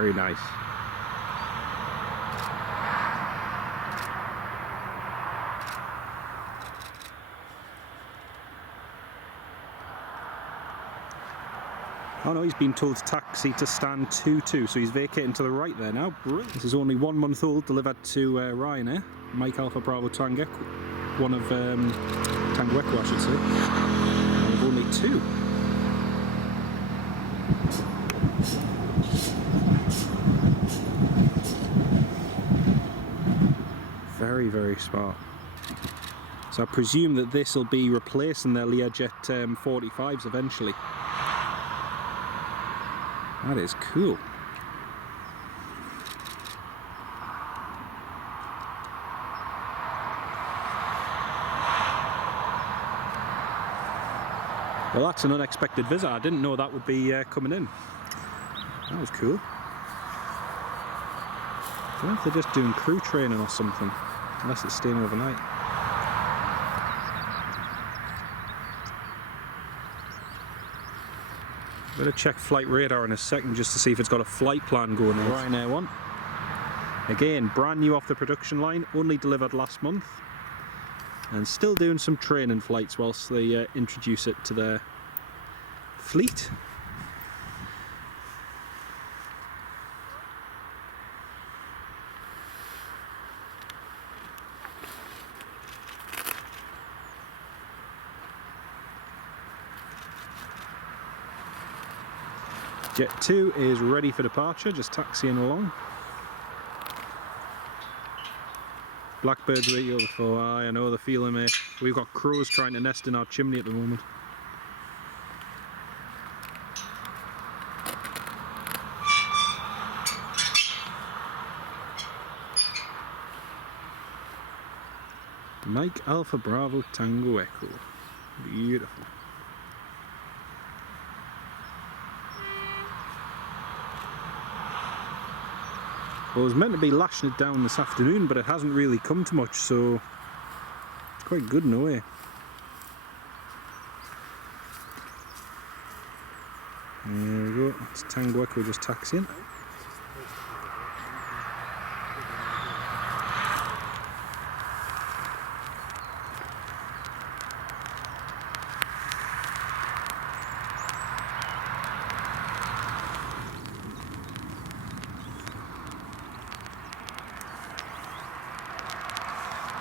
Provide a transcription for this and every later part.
Very nice. Oh no, he's been told to taxi to stand 22, so he's vacating to the right there now. Brilliant. This is only 1 month old, delivered to Ryanair. Mike Alpha Bravo Tango, one of Tango Echo I should say. And we've only 2. Very, very smart. So I presume that this will be replacing their Learjet 45s eventually. That is cool. Well, that's an unexpected visit. I didn't know that would be coming in. That was cool. I don't know if they're just doing crew training or something, unless it's staying overnight. Better check flight radar in a second just to see if it's got a flight plan going on. Ryanair one. Again, brand new off the production line, only delivered last month. And still doing some training flights whilst they introduce it to their fleet. Jet 2 is ready for departure, just taxiing along. Blackbirds wait over for. I know the feeling, mate. We've got crows trying to nest in our chimney at the moment. Mike Alpha Bravo Tango Echo. Beautiful. Well, I was meant to be lashing it down this afternoon, but it hasn't really come to much, so it's quite good in a way. There we go, it's Tango Echo just taxiing.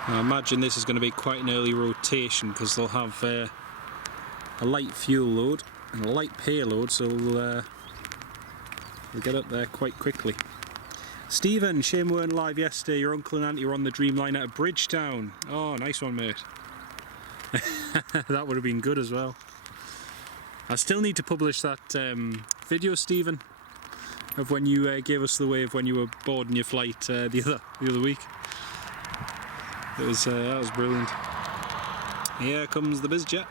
I imagine this is going to be quite an early rotation because they'll have a light fuel load and a light payload, so we'll get up there quite quickly. Stephen, shame we weren't live yesterday. Your uncle and auntie were on the Dreamliner at Bridgetown. Oh, nice one, mate. That would have been good as well. I still need to publish that video, Stephen, of when you gave us the wave when you were boarding your flight the other week. That was brilliant. Here comes the Biz Jet.